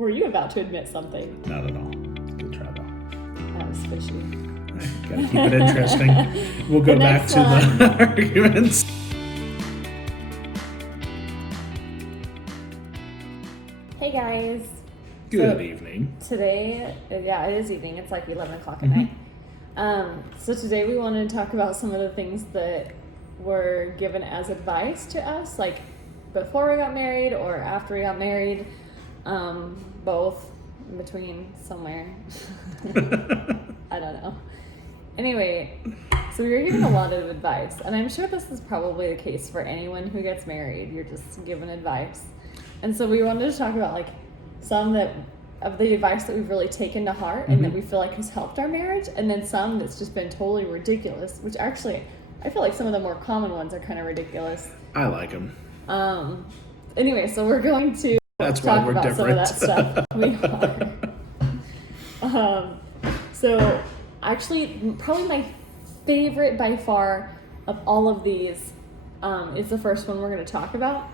Were you about to admit something? Not at all. Good try though. That was fishy. Gotta keep it interesting. We'll go back to the arguments. Hey guys. Good evening. Today, it is evening. It's like 11 o'clock at night. So today we wanted to talk about some of the things that were given as advice to us, like before we got married or after we got married, both, in between, somewhere. I don't know. Anyway, so we were given a lot of advice, and I'm sure this is probably the case for anyone who gets married. You're just given advice. And so we wanted to talk about like some of the advice that we've really taken to heart and that we feel like has helped our marriage, and then some that's just been totally ridiculous, which actually I feel like some of the more common ones are kind of ridiculous. I like them. Anyway, so we're going to talk about different. Some of that stuff. We are. So actually, probably my favorite by far of all of these is the first one we're going to talk about.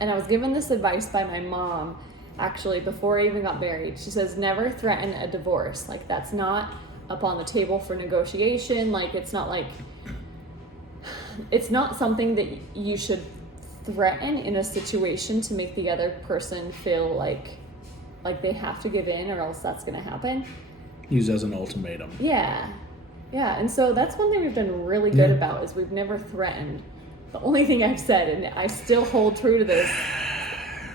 And I was given this advice by my mom, actually, before I even got married. She says, never threaten a divorce. Like, that's not up on the table for negotiation. Like, it's not something that you should threaten in a situation to make the other person feel like they have to give in, or else that's going to happen. Use as an ultimatum. Yeah. And so that's one thing we've been really good about, is we've never threatened. The only thing I've said, and I still hold true to this,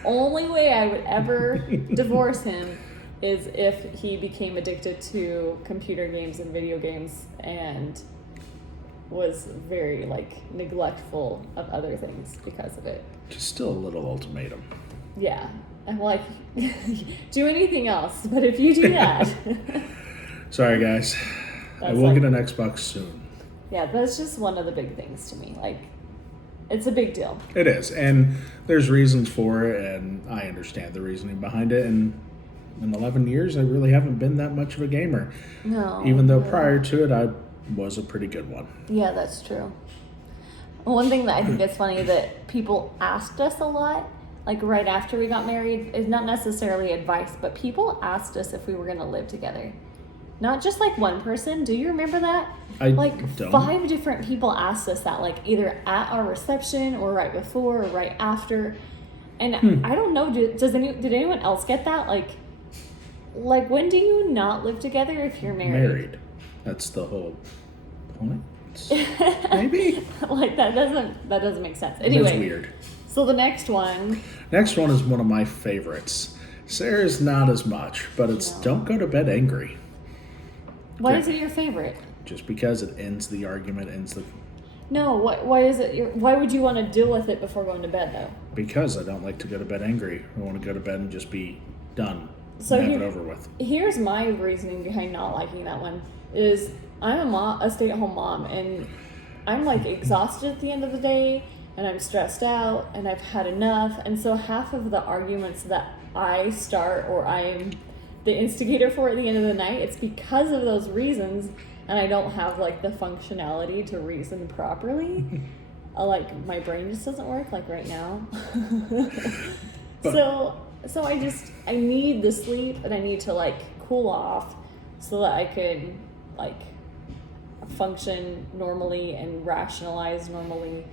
only way I would ever divorce him is if he became addicted to computer games and video games and was very neglectful of other things because of it. Just still a little ultimatum. Yeah. I'm like, do anything else, but if you do that. Sorry guys. I will get an Xbox soon. Yeah, that's just one of the big things to me. It's a big deal. It is, and there's reasons for it, and I understand the reasoning behind it, and in 11 years I really haven't been that much of a gamer. No. Even though prior to it I was a pretty good one. Yeah, that's true. One thing that I think is funny that people asked us a lot, like right after we got married, is not necessarily advice, but people asked us if we were going to live together. Not just one person. Do you remember that? I don't. 5 different people asked us that, either at our reception or right before or right after. And I don't know, did anyone else get that? When do you not live together if you're married? That's the whole point. Maybe? that doesn't make sense. Anyway. That's weird. So the next one is one of my favorites. Sarah's not as much, but it's don't go to bed angry. Why is it your favorite? Just because it ends the argument, No, why is it why would you want to deal with it before going to bed, though? Because I don't like to go to bed angry. I want to go to bed and just be done. So have it over with. Here's my reasoning behind not liking that one. Is I'm a stay-at-home mom, and I'm exhausted at the end of the day, and I'm stressed out, and I've had enough, and so half of the arguments that I start or I am the instigator for at the end of the night, it's because of those reasons, and I don't have the functionality to reason properly. My brain just doesn't work right now. So I need the sleep, and I need to cool off so that I can function normally and rationalize normally.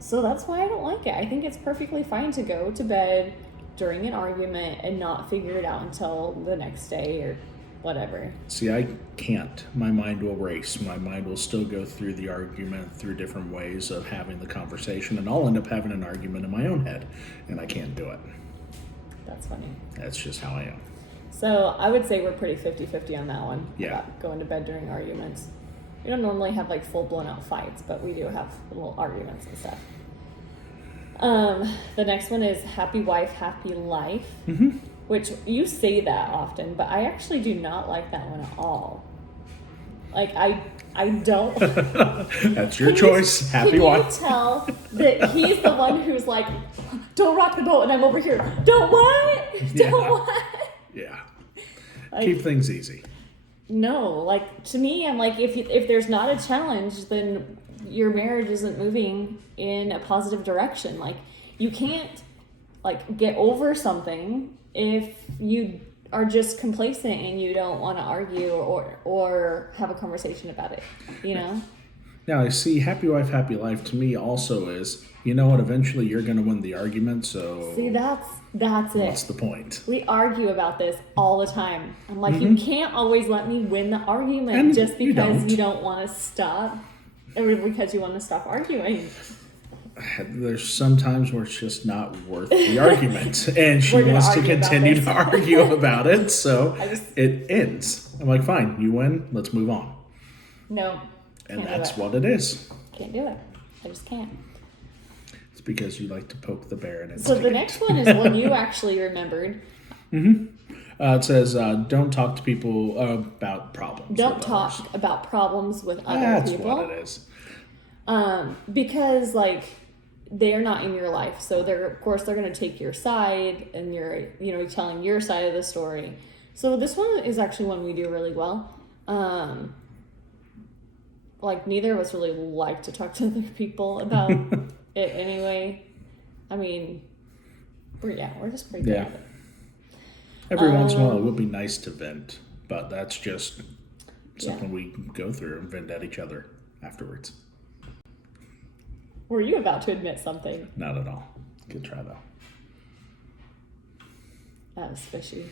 So that's why I don't like it. I think it's perfectly fine to go to bed during an argument and not figure it out until the next day or whatever. See, I can't. My mind will race. My mind will still go through the argument through different ways of having the conversation, and I'll end up having an argument in my own head, and I can't do it. That's funny. That's just how I am. So I would say we're pretty 50-50 on that one. Yeah. About going to bed during arguments. We don't normally have full-blown out fights, but we do have little arguments and stuff. The next one is happy wife, happy life, which you say that often, but I actually do not like that one at all. I don't. That's your choice. Happy wife. Can you tell that he's the one who's don't rock the boat, and I'm over here. Don't what? Don't what? Yeah. Keep things easy. No, to me, I'm if there's not a challenge, then your marriage isn't moving in a positive direction. You can't like get over something if you are just complacent and you don't want to argue or have a conversation about it, you know? Now, I see happy wife, happy life to me also is, you know what, eventually you're going to win the argument, so... See, that's it. What's the point? We argue about this all the time. I'm like, you can't always let me win the argument and just because you don't want to stop, or because you want to stop arguing. There's some times where it's just not worth the argument, and she wants to continue to argue about it, so it ends. I'm like, fine, you win, let's move on. No. And that's what it is. Can't do it. I just can't. It's because you like to poke the bear in its So the next one is one you actually remembered. It says, don't talk to people about problems. Don't talk about problems with other people. That's what it is. Because, like, they're not in your life. So, of course, they're going to take your side and you're, telling your side of the story. So this one is actually one we do really well. Like, neither of us really like to talk to other people about it anyway. I mean, we're just pretty good at it. Every once in a while, it would be nice to vent, but that's just something we go through and vent at each other afterwards. Were you about to admit something? Not at all. Good try, though. That was fishy.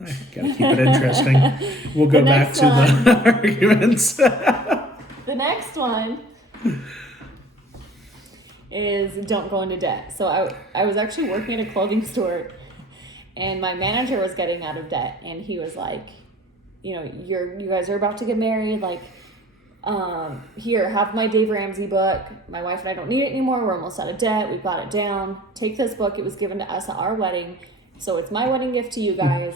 Gotta keep it interesting. We'll go back to the arguments. The next one is don't go into debt. So I was actually working at a clothing store, and my manager was getting out of debt, and he was like, you guys are about to get married, like, here, have my Dave Ramsey book. My wife and I don't need it anymore. We're almost out of debt. We got it down. Take this book. It was given to us at our wedding, so it's my wedding gift to you guys.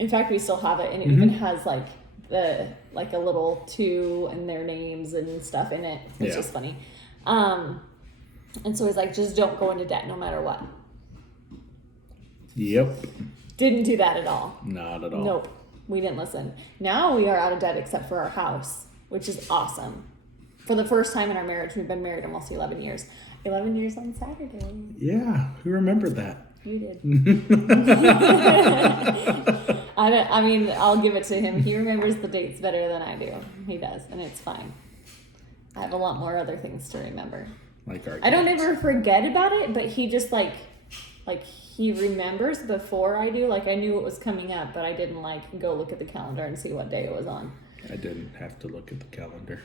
In fact, we still have it, and it even has like a little two and their names and stuff in it. It's just funny. And so he's like, just don't go into debt no matter what. Yep. Didn't do that at all. Not at all. Nope. We didn't listen. Now we are out of debt except for our house, which is awesome. For the first time in our marriage, we've been married almost 11 years. 11 years on Saturday. Yeah. Who remembered that? You did. I mean, I'll give it to him. He remembers the dates better than I do. He does, and it's fine. I have a lot more other things to remember. Like our I don't ever forget about it, but he just like he remembers before I do. Like I knew it was coming up, but I didn't go look at the calendar and see what day it was on. I didn't have to look at the calendar.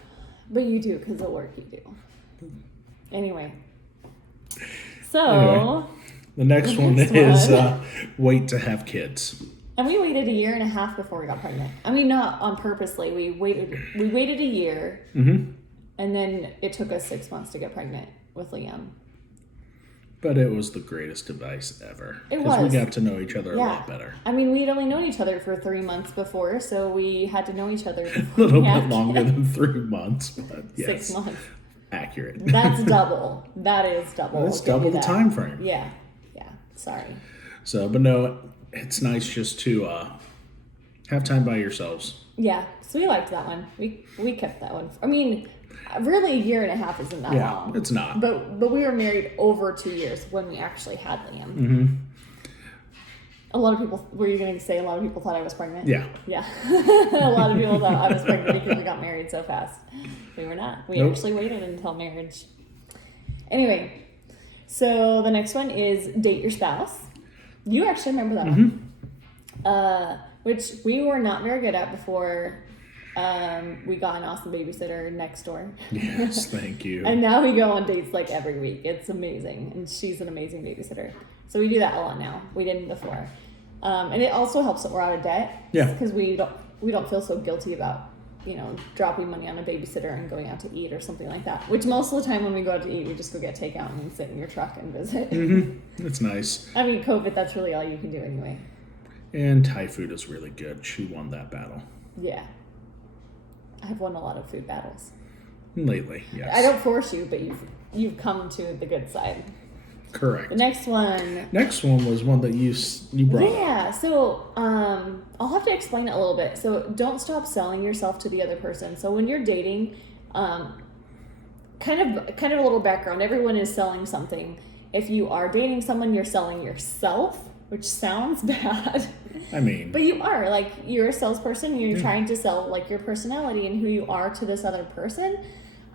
But you do, because of work you do. Anyway. So... The next one is wait to have kids. And we waited 1.5 years before we got pregnant. I mean, not on purposely. We waited a year, and then it took us 6 months to get pregnant with Liam. But it was the greatest advice ever. It was. Because we got to know each other a lot better. I mean, we'd only known each other for 3 months before, so we had to know each other a little bit longer than 3 months, but yes. 6 months. Accurate. That's double. That is double. That's double the time frame. Yeah. Sorry. So, but no, it's nice just to have time by yourselves. Yeah, so we liked that one. We kept that one. I mean, really 1.5 years isn't that long. Yeah, it's not. But we were married over 2 years when we actually had Liam. Mm-hmm. A lot of people, were you going to say a lot of people thought I was pregnant? Yeah. Yeah. A lot of people thought I was pregnant because we got married so fast. We were not. We actually waited until marriage. Anyway. So the next one is date your spouse. You actually remember that one. Which we were not very good at before we got an awesome babysitter next door. Yes, thank you. And now we go on dates like every week. It's amazing. And she's an amazing babysitter. So we do that a lot now. We didn't before. And it also helps that we're out of debt. Yeah. Because we don't feel so guilty about dropping money on a babysitter and going out to eat or something like that. Which most of the time when we go out to eat, we just go get takeout and sit in your truck and visit. That's nice. I mean, COVID, that's really all you can do anyway. And Thai food is really good. She won that battle. Yeah. I've won a lot of food battles. Lately, yes. I don't force you, but you've come to the good side. Correct. The next one. Next one was one that you brought up. Yeah, so I'll have to explain it a little bit. So don't stop selling yourself to the other person. So when you're dating, kind of a little background. Everyone is selling something, if you are dating someone, you're selling yourself, which sounds bad. I mean, but you are, like, you're a salesperson. You're trying to sell, like, your personality and who you are to this other person.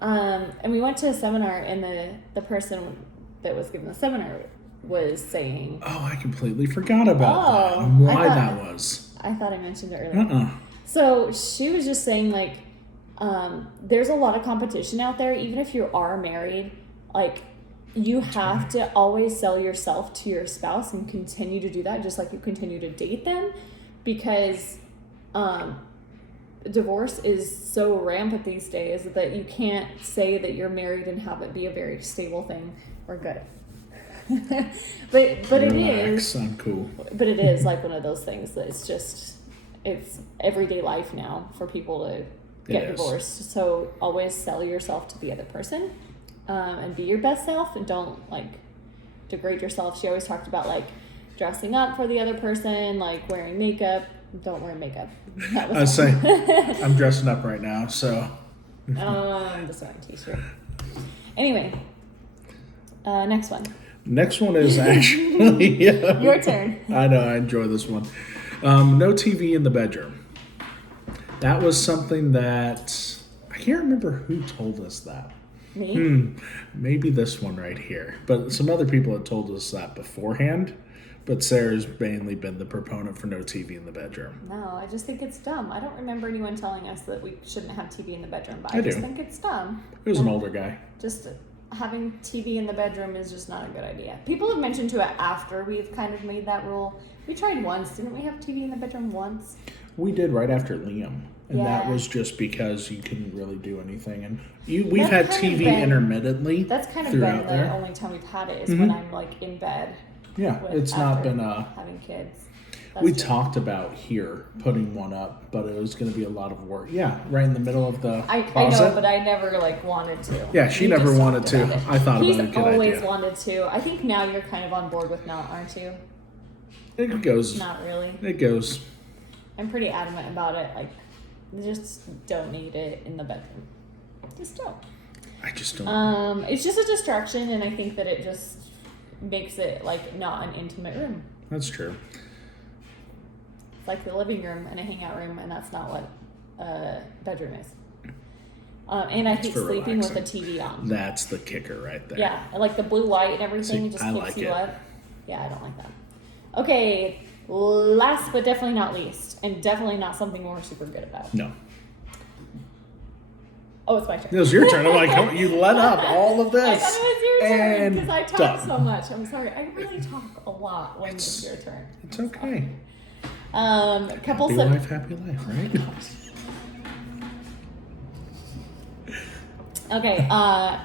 And we went to a seminar, and the person that was giving the seminar was saying, oh, I completely forgot about that and why that was. I thought I mentioned it earlier. So she was just saying, like, there's a lot of competition out there. Even if you are married, like, you have to always sell yourself to your spouse and continue to do that, just like you continue to date them, because divorce is so rampant these days that you can't say that you're married and have it be a very stable thing. We're good. but it is. I'm cool. But it is like one of those things that it's everyday life now for people to get divorced. So always sell yourself to the other person, and be your best self, and don't, like, degrade yourself. She always talked about, like, dressing up for the other person, like wearing makeup. Don't wear makeup. That was I was saying, I'm dressing up right now, so. I'm just wearing a t-shirt. Anyway, next one. Next one is actually your turn. I know, I enjoy this one. No TV in the bedroom. That was something that I can't remember who told us that. Me? Maybe this one right here. But some other people had told us that beforehand. But Sarah's mainly been the proponent for no TV in the bedroom. No, I just think it's dumb. I don't remember anyone telling us that we shouldn't have TV in the bedroom, but I just do. think it's dumb. It was an older guy. Just having TV in the bedroom is just not a good idea. People have mentioned to it after we've kind of made that rule. We tried once. Didn't we have TV in the bedroom once? We did right after Liam. And that was just because you couldn't really do anything. And we've had TV intermittently. That's kind of been the only time we've had it is when I'm, like, in bed. Yeah, it's not been having kids. We talked about here putting one up, but it was going to be a lot of work. Yeah, right in the middle of the closet. I know, but I never, like, wanted to. Yeah, she never wanted to. I thought He's about a good idea. always wanted to. I think now you're kind of on board with not, aren't you? It goes. Not really. It goes. I'm pretty adamant about it. Like, just don't need it in the bedroom. Just don't. I just don't. It's just a distraction, and I think that it just makes it, like, not an intimate room. That's true. It's like the living room and a hangout room, and that's not what a bedroom is. And I hate sleeping with the TV on. That's the kicker right there. Yeah, like the blue light and everything just keeps you up. Yeah, I don't like that. Okay, last but definitely not least, and definitely not something we're super good about. No. Oh, it's my turn. It was your turn. I'm like, oh, you let up all of this. I thought it was your turn because I talk done. so much. I'm sorry. I really talk a lot when it's your turn. It's okay. Couples happy life, right? Okay,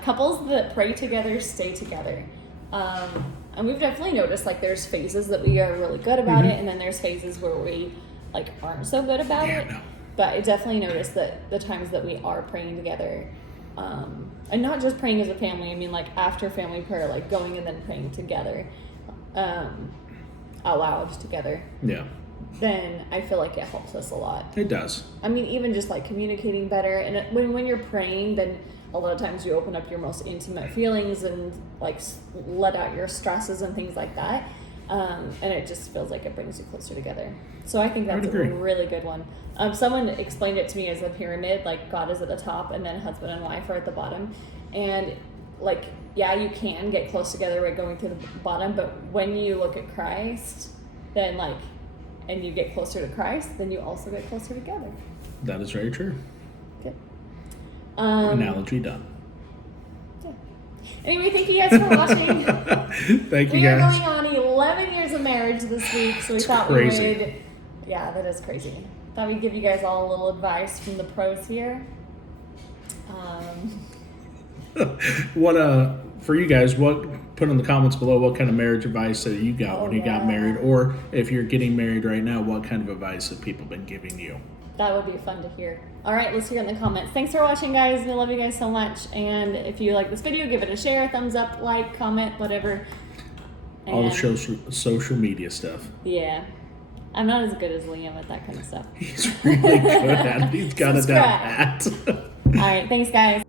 couples that pray together stay together. And we've definitely noticed, like, there's phases that we are really good about it, and then there's phases where we, like, aren't so good about it. No. But I definitely noticed that the times that we are praying together, and not just praying as a family, I mean, like, after family prayer, like, going and then praying together, out loud together. Yeah. Then I feel like it helps us a lot. It does. I mean, even just, like, communicating better. And when you're praying, then a lot of times you open up your most intimate feelings and, like, let out your stresses and things like that. And it just feels like it brings you closer together. So I think that's a really good one. Someone explained it to me as a pyramid, like God is at the top and then husband and wife are at the bottom. And, like, yeah, you can get close together by going through the bottom, but when you look at Christ, then, like, and you get closer to Christ, then you also get closer together. That is very true. Good. Analogy done. Yeah. Anyway, thank you guys for watching. Thank you guys. We are going on 11 years of marriage this week, so we thought we would. Yeah, that is crazy. Thought we'd give you guys all a little advice from the pros here. For you guys, put in the comments below what kind of marriage advice that you got when you got married, or if you're getting married right now, what kind of advice have people been giving you? That would be fun to hear. All right, let's hear it in the comments. Thanks for watching, guys. We love you guys so much. And if you like this video, give it a share, thumbs up, like, comment, whatever. And all the social media stuff. Yeah. I'm not as good as Liam at that kind of stuff. He's really good at it. He's got it down pat. All right, thanks, guys.